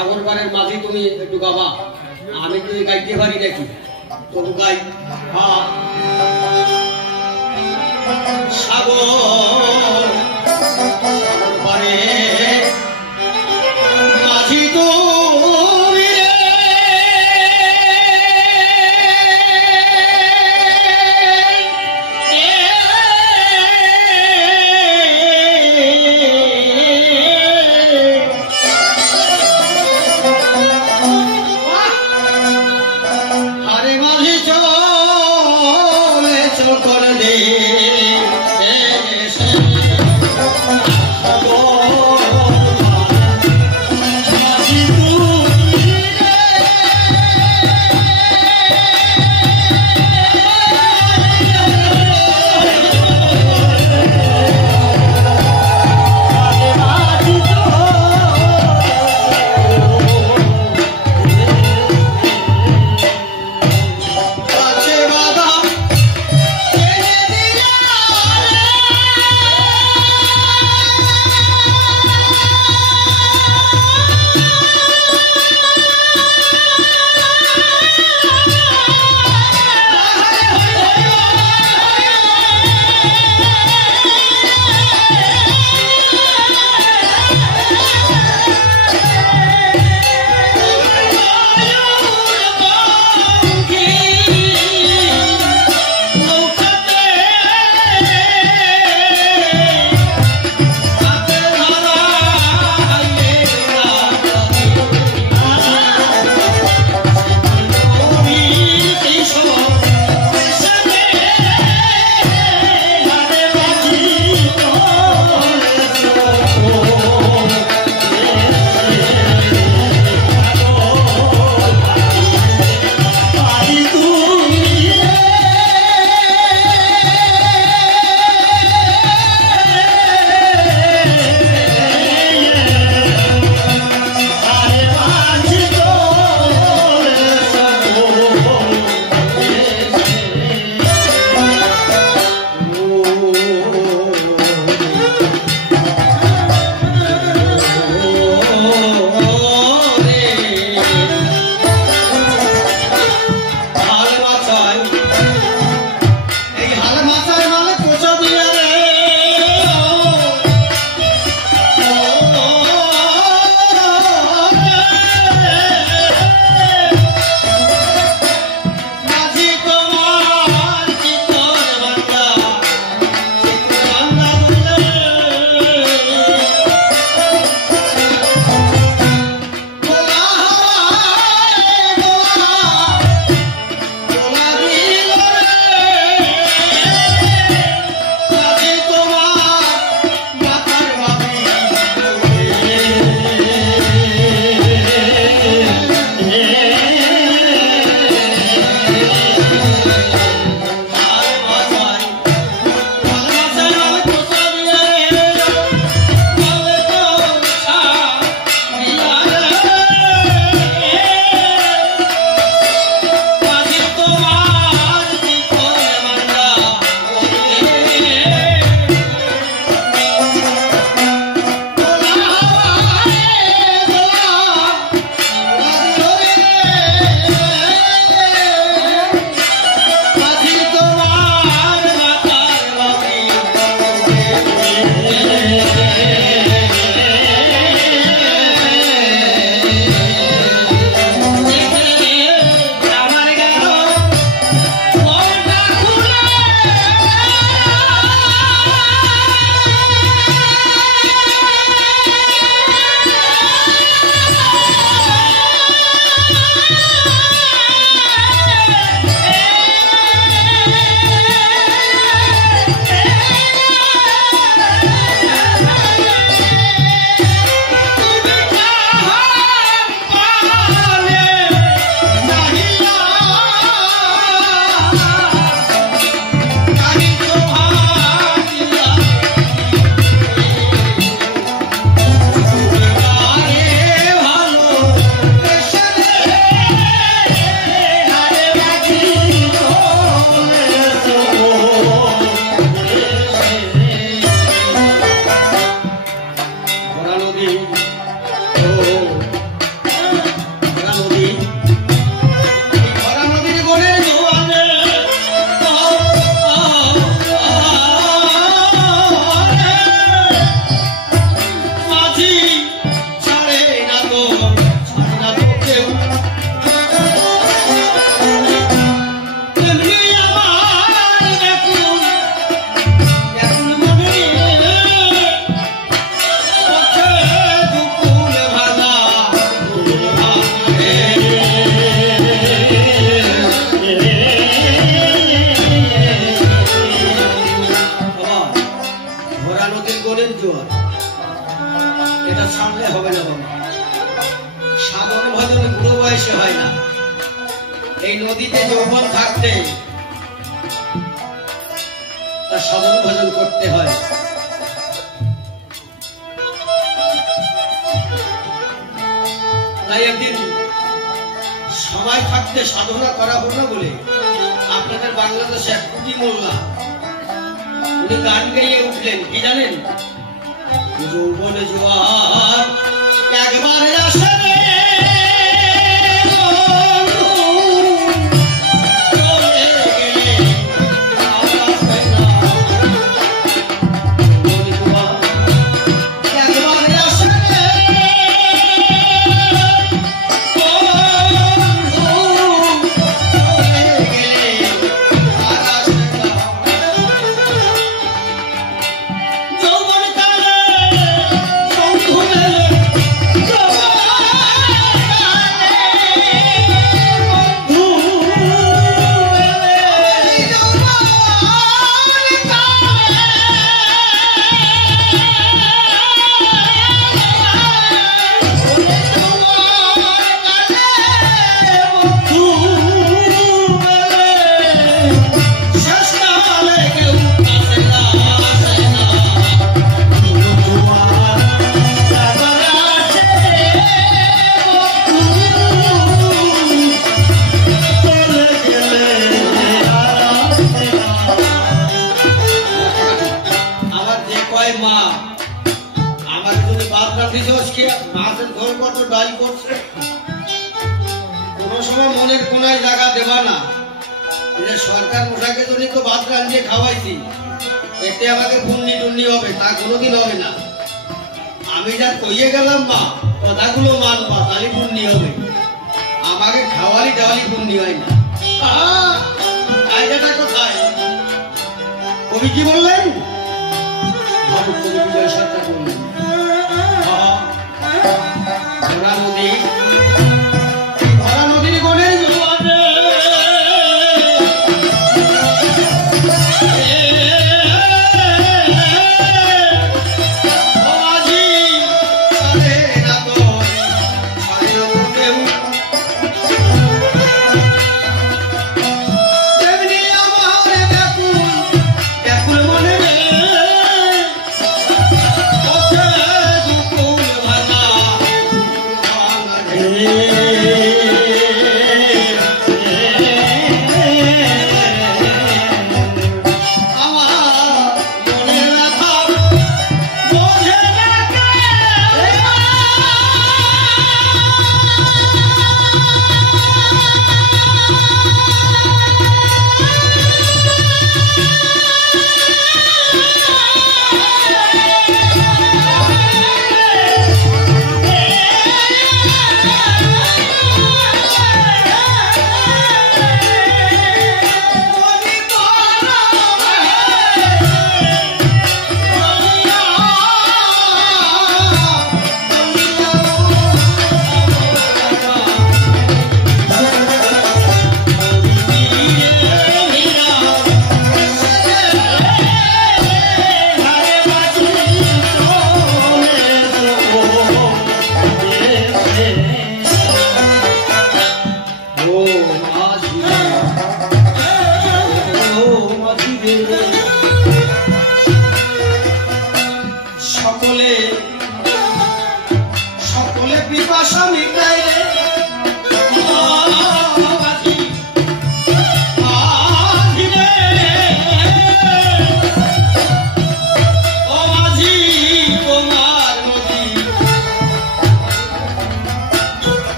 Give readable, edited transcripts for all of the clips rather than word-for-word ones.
সাগর পাড়ের মাঝি তুমি একটু গাবা, আমি তো গাইতে পারি নাকি, তবু গাই। সাগর পাড়ে মাঝি তো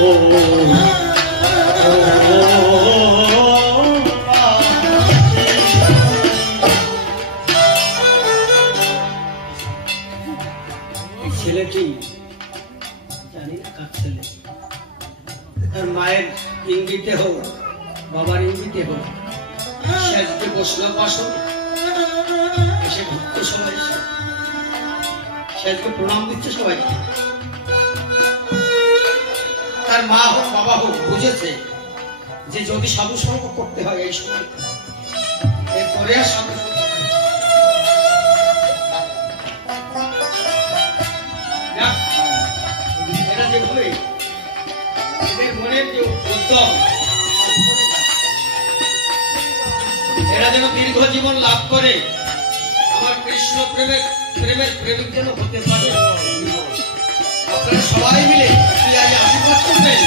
Oh ছেলেটি জানি না কার ছেলে, তার মায়ের ইঙ্গিতে হোক বাবার ইঙ্গিতে হোক সে আজকে বসলো পাশে এসে ঘুরতে সবাই, সে আজকে প্রণাম দিচ্ছে সবাই। তার মা হোক বাবা হোক বুঝেছে যে যদি সাধু সঙ্গ করতে হয় এই সময়, এরপরে আর সাধু এরা যেভাবে এদের মনের যে উদ্যম, এরা যেন দীর্ঘ জীবন লাভ করে, আমার কৃষ্ণ প্রেমের প্রেমিক যেন হতে পারে। আপনারা সবাই মিলে আশীর্বাদ করবেন।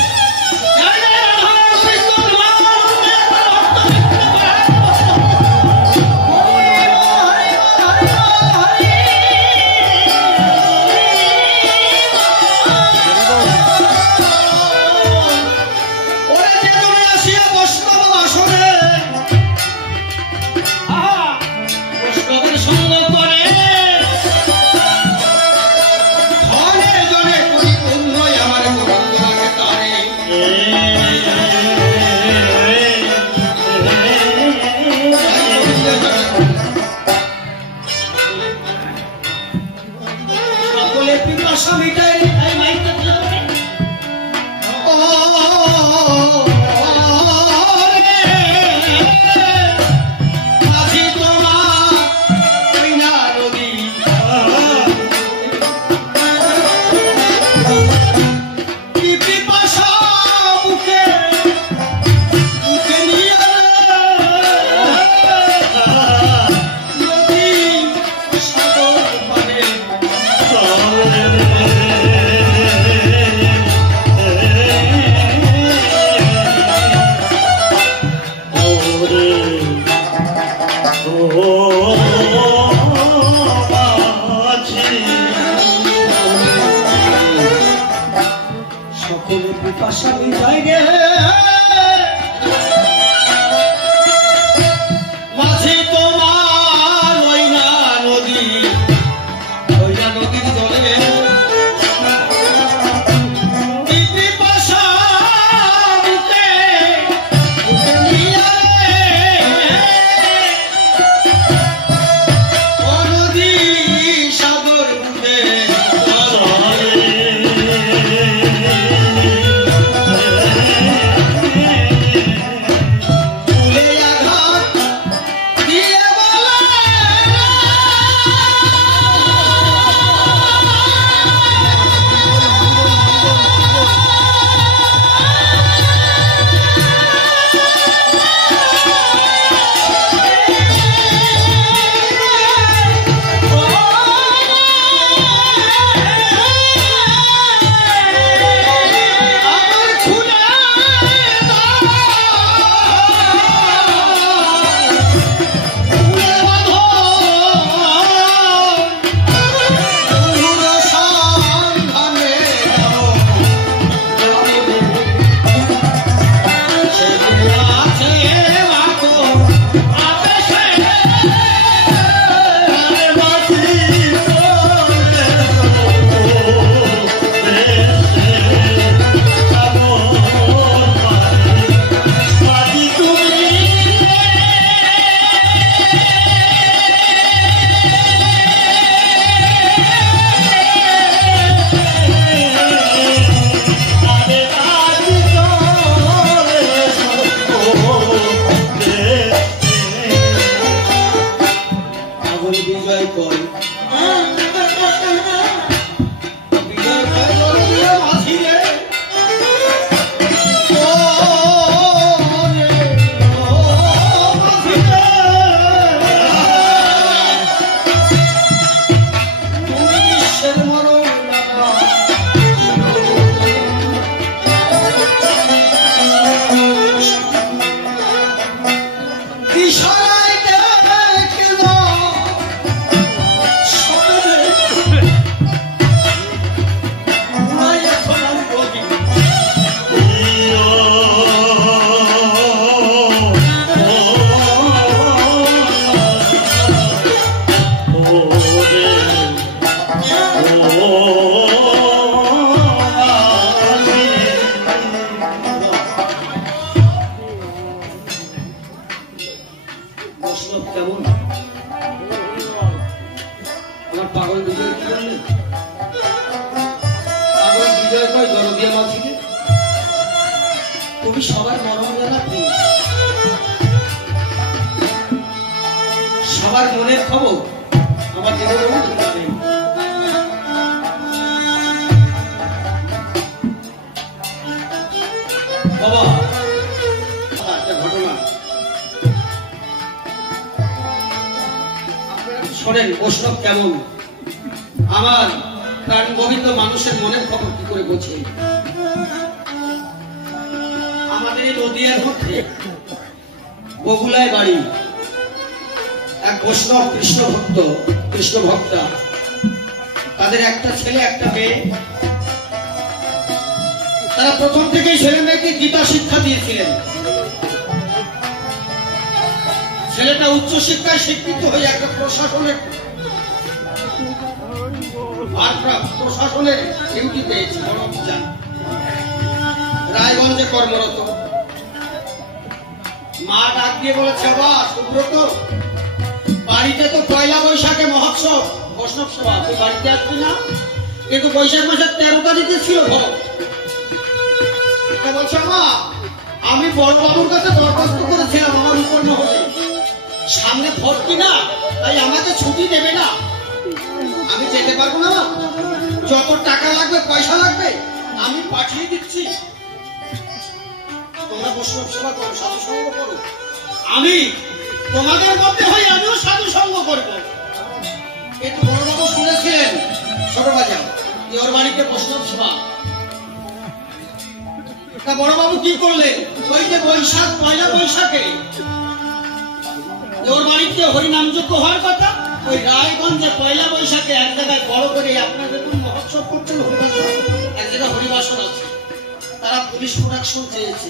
সবার মনোবেদনা প্রিয়, সবার মনের খবর আমার বাবা। একটা ঘটনা আপনারা শোনেন, বৈষ্ণব কেমন, আমার প্রাণ গোবিন্দ মানুষের মনের খবর কি করে বোঝে। আমাদের এই নদীয়ার মধ্যে বগুলায় বাড়ি, এক বৈষ্ণব কৃষ্ণ ভক্তা, তাদের একটা ছেলে একটা মেয়ে। তারা প্রথম থেকেই ছেলে মেয়েকে গীতা শিক্ষা দিয়েছিলেন। ছেলেটা উচ্চ শিক্ষায় শিক্ষিত হয়ে একটা প্রশাসনের ডিউটি পেয়েছে, রায়গঞ্জে কর্মরত। মা ডাক দিয়ে বলেছে, বাবা সুব্রত, বাড়িতে তো পয়লা বৈশাখে মহোৎসব, বৈষ্ণব সভা, তুই বাড়িতে আসবি না? কিন্তু বৈশাখ মাসের 13 তারিখে ছিল ভোট। বলছে, মা আমি বড়বাবুর কাছে দরখাস্ত করেছিলাম আমার উপর মহলে, সামনে ভোট কিনা, তাই আমাকে ছুটি দেবে না, আমি যেতে পারবো না। যত টাকা লাগবে, পয়সা লাগবে, আমি পাঠিয়ে দিচ্ছি, তোমরা বৈষ্ণব সেবা করো, সাধু সঙ্গ করো, আমি তোমাদের মধ্যে হয়ে আমিও সাধু সঙ্গ করবো। কিন্তু বড়বাবু শুনেছিলেন ছোট বাজার ওর বাড়িতে বৈষ্ণব সেবা। তা বড়বাবু কি করলেন, ওই যে বৈশাখ পয়লা বৈশাখে ওর বাড়িতে হরিনাম যজ্ঞ হওয়ার কথা, ওই রায়গঞ্জে পয়লা বৈশাখে এক জায়গায় বড় করে আপনাদের মহোৎসব করছেন, এক জায়গায় হরিবাসন আছে, তারা পুলিশ প্রোটেকশন চেয়েছে।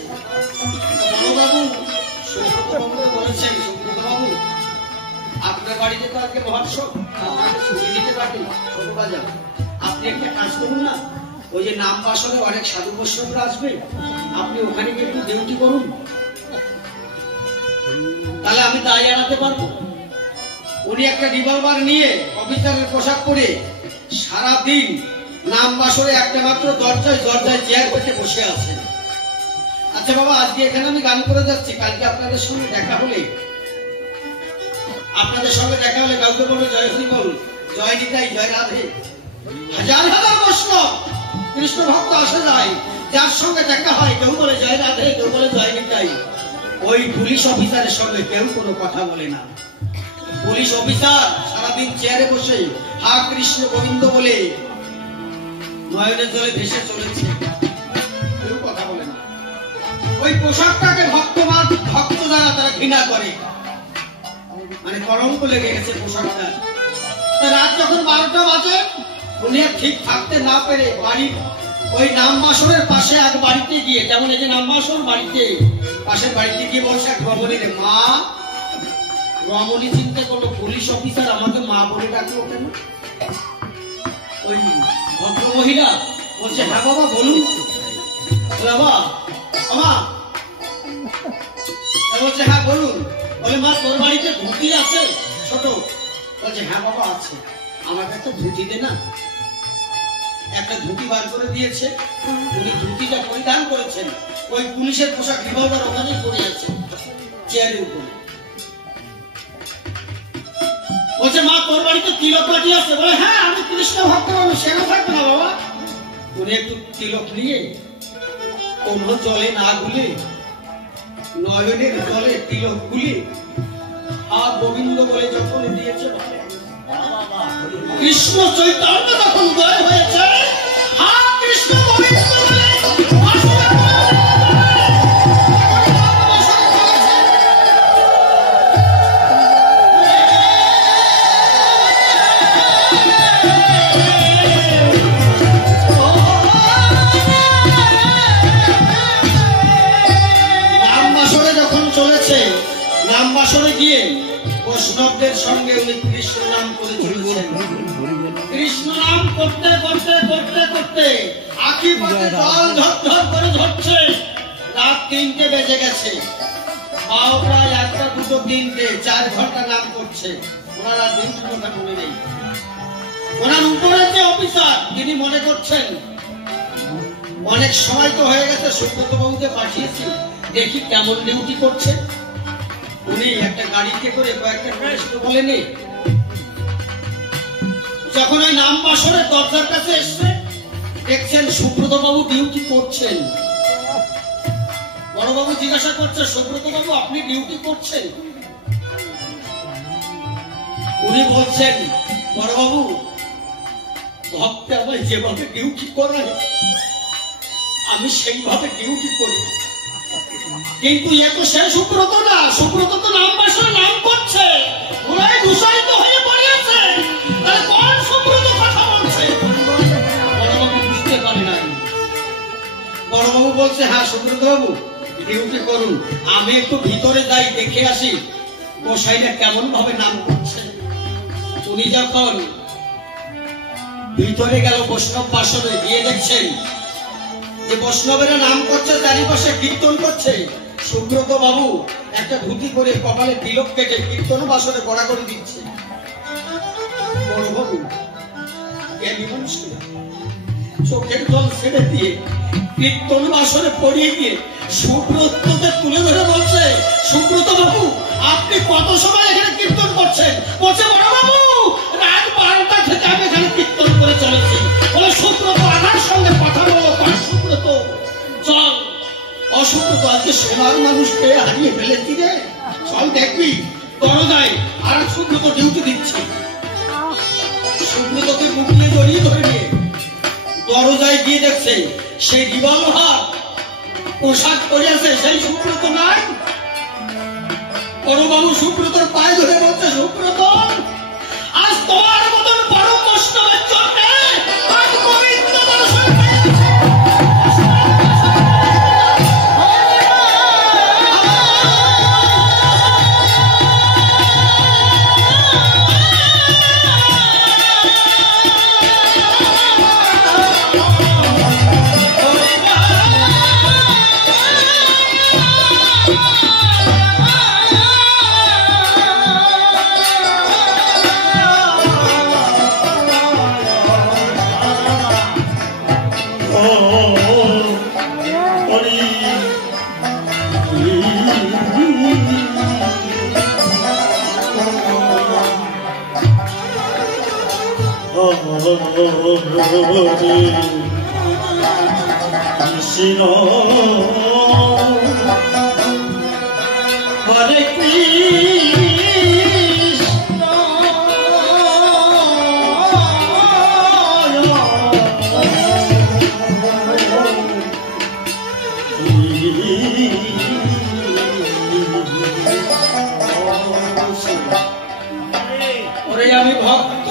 বড়বাবু বলেছেন, সুব্রতবাবু আপনার বাড়িতে তো আজকে মহোৎসব, আপনাকে ছুটি দিতে পারি, ছোট বাজার আপনি একটা কাজ করুন না, ওই যে নাম বাসনে অনেক সাধু বৈষ্ণবরা আসবে, আপনি ওখানে গিয়ে একটু ডিউটি করুন, তাহলে আমি দায় এড়াতে পারবো। উনি একটা রিভলভার নিয়ে অফিসারের পোশাক পরে সারাদিন নাম বাসরে একটা মাত্র দরজায় চেয়ার পেতে বসে আছেন। আচ্ছা বাবা, আজকে এখানে আমি গান করে যাচ্ছি, কালকে আপনাদের সঙ্গে দেখা হলে কাউকে বলবে জয় শ্রী বল, জয় নিতাই, জয় রাধে। হাজার হাজার বৈষ্ণব কৃষ্ণ ভক্ত আসে যায়, যার সঙ্গে দেখা হয় কেউ বলে জয় রাধে, কেউ বলে জয় নিতাই। ওই পুলিশ অফিসারের সঙ্গে কেউ কোনো কথা বলে না। পুলিশ অফিসার সারাদিন চেয়ারে বসে হা কৃষ্ণ গোবিন্দ বলে নয়নের জলে ভেসে চলেছে, কেউ কথা বলে না। ওই পোশাকটাকে ভক্ত যারা তারা ঘৃণা করে, মানে কলঙ্ক লেগে গেছে পোশাকটা। রাত যখন 12টা বাজে, উনি ঠিক থাকতে না পেরে বাড়ির ওই নামবাসনের পাশে এক বাড়িতে গিয়ে, যেমন এই যে নামবাসন বাড়িতে, পাশের বাড়িতে গিয়ে বলছে এক রমণীর মা। রমণী চিন্তা করলো, পুলিশ অফিসার আমাকে মা বলে ডাকলো কেন? ওই ভদ্র মহিলা বলছে, হ্যাঁ বাবা বলুন। বাবা বলছে, হ্যাঁ বলুন। বলে, মা তোর বাড়িতে ধুতি আছে ছোট? বলছে, হ্যাঁ বাবা আছে, আমাকে একটা ধুতি দে না। একটা ধুতি বার করে দিয়েছে, উনি ধুতিটা পরিধান করেছেন, ওই পুলিশের পোশাক রিভলভার ওখানেই পড়ে আছে চেয়ারের উপরে। বলছে, মা তোর বাড়িতে তিলক পাটি আছে? বলে, হ্যাঁ আমি কৃষ্ণ ভক্ত, সেনা থাকবে না বাবা। উনি একটু তিলক নিয়ে কোন জলে না গুলে, নয়নের জলে তিলক গুলি গোবিন্দ বলে যখন দিয়েছে, কৃষ্ণ চৈতন্য তখন উদয় হয়েছে, হা কৃষ্ণ গোবিন্দ বলে নামবাসনে গিয়ে বৈষ্ণবদের সঙ্গে উনি কৃষ্ণ নাম করে চলেছেন। কৃষ্ণ নাম করতে করতে করতে করতে আখি পথে জল ঝরঝর করে ঝরছে। রাত 3টে বেজে গেছে, পাও প্রায় 1টা 2টো 3টে, 4 ঘন্টা নাম করছে। ওনারা ডিউটি কথা মনে নেই। ওনার উপরে যে অফিসার তিনি মনে করছেন অনেক সময় তো হয়ে গেছে, সুব্রত বাবুকে পাঠিয়েছি, দেখি কেমন ডিউটি করছে। উনি একটা গাড়িতে করে কয়েকটা প্রশ্ন বলেনি। যখন ওই নাম বাসরের দরজার কাছে এসছে, দেখছেন সুব্রত বাবু ডিউটি করছেন। বড়বাবু জিজ্ঞাসা করছে, সুব্রত বাবু আপনি ডিউটি করছেন? উনি বলছেন, বড়বাবু ভক্ত আমায় যেভাবে ডিউটি করায় আমি সেইভাবে ডিউটি করি, কিন্তু এ তো সে সুব্রত না। সুব্রত তো নাম বাসরে নাম করছে, ওরাই দুষায়িত হয়ে পড়েছে। তাহলে কোন সুব্রত কথা বলছে? বড়বাবু বুঝতে পারে না। বড়বাবু বলছে, হ্যাঁ সুব্রত বাবু ডিউটি করুন, আমি একটু ভিতরে যাই, দেখে আসি গোসাইরা কেমন ভাবে নাম করছে। উনি যখন ভিতরে গেল বৈষ্ণব বাসনে, গিয়ে দেখছেন যে বৈষ্ণবেরা নাম করছে, চারিপাশে কীর্তন করছে। সুব্রত বাবু একটা ধুতি করে কপালে তিলক কেটে কীর্তন বাসনে গড়াগড়ি দিচ্ছে। বড়বাবু জ্ঞানী মানুষ চোখের জল ছেড়ে দিয়ে কীর্তন বাসনে পড়িয়ে গিয়ে সুব্রতকে তুলে ধরে বলছে, সুব্রত বাবু আপনি কত সময় এখানে কীর্তন করছেন? বলছে, বড়বাবু রাত 12টা থেকে আমি এখানে কীর্তন করে চলেছি। বলে, সুব্রত আমার সঙ্গে কথা বলো। সুব্রত চল। অসুব্রত আজকে সোনার মানুষকে হারিয়ে ফেলেছি রে, চল দেখবি দরজায় আর সুব্রত ডিউটি দিচ্ছে। সুব্রতকে মুখে জড়িয়ে ধরে নিয়ে দরজায় গিয়ে দেখছে সেই দিবালোহার পোশাক পরিয়াছে, সেই সুব্রত নাই। বড়বাবু সুব্রতর পায়ে ধরে বলছে, সুব্রত আজ তোমার মতন বড় বৈষ্ণবের জন্য আজ গোবিন্দ দর্শন Krishna Hare Krishna ওরে আমি ভক্ত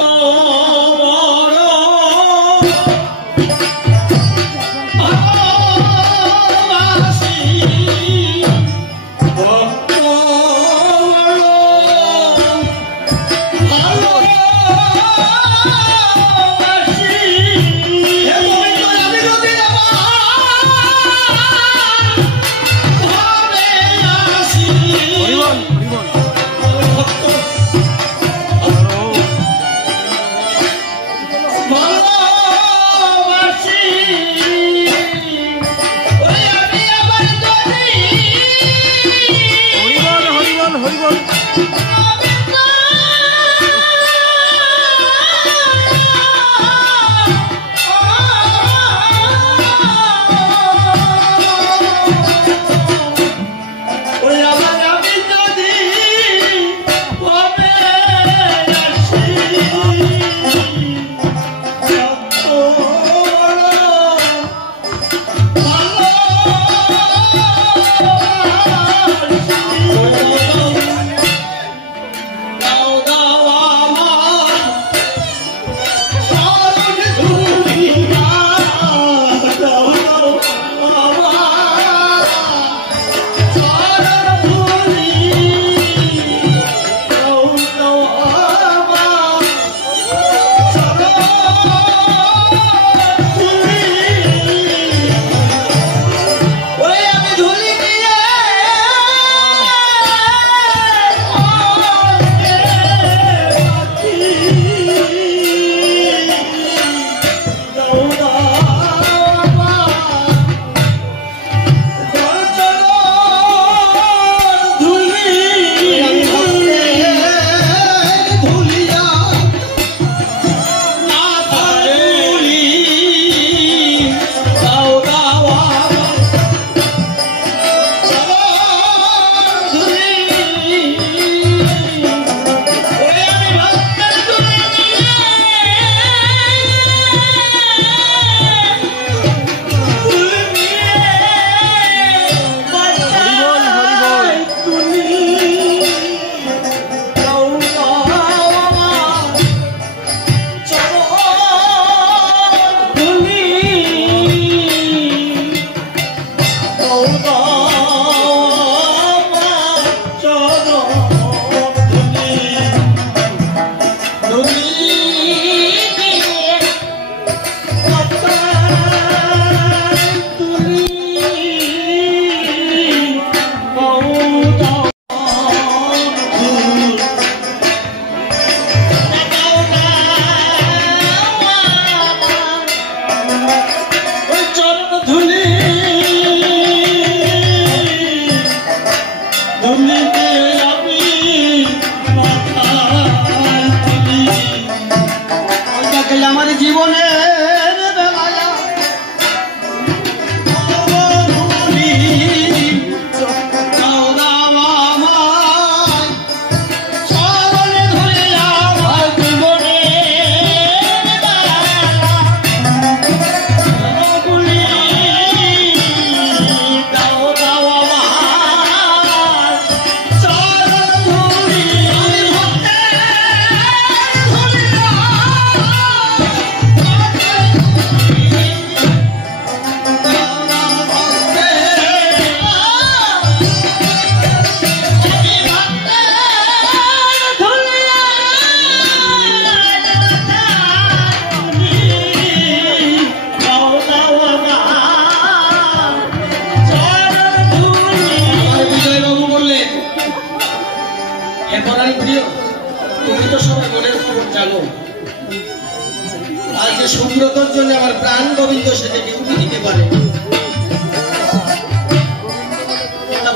সুব্রতর জন্য আমার প্রাণ গোবিন্দ সেটা ডিউটি দিতে পারে।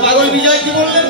পাগল বিজয় কি বললেন?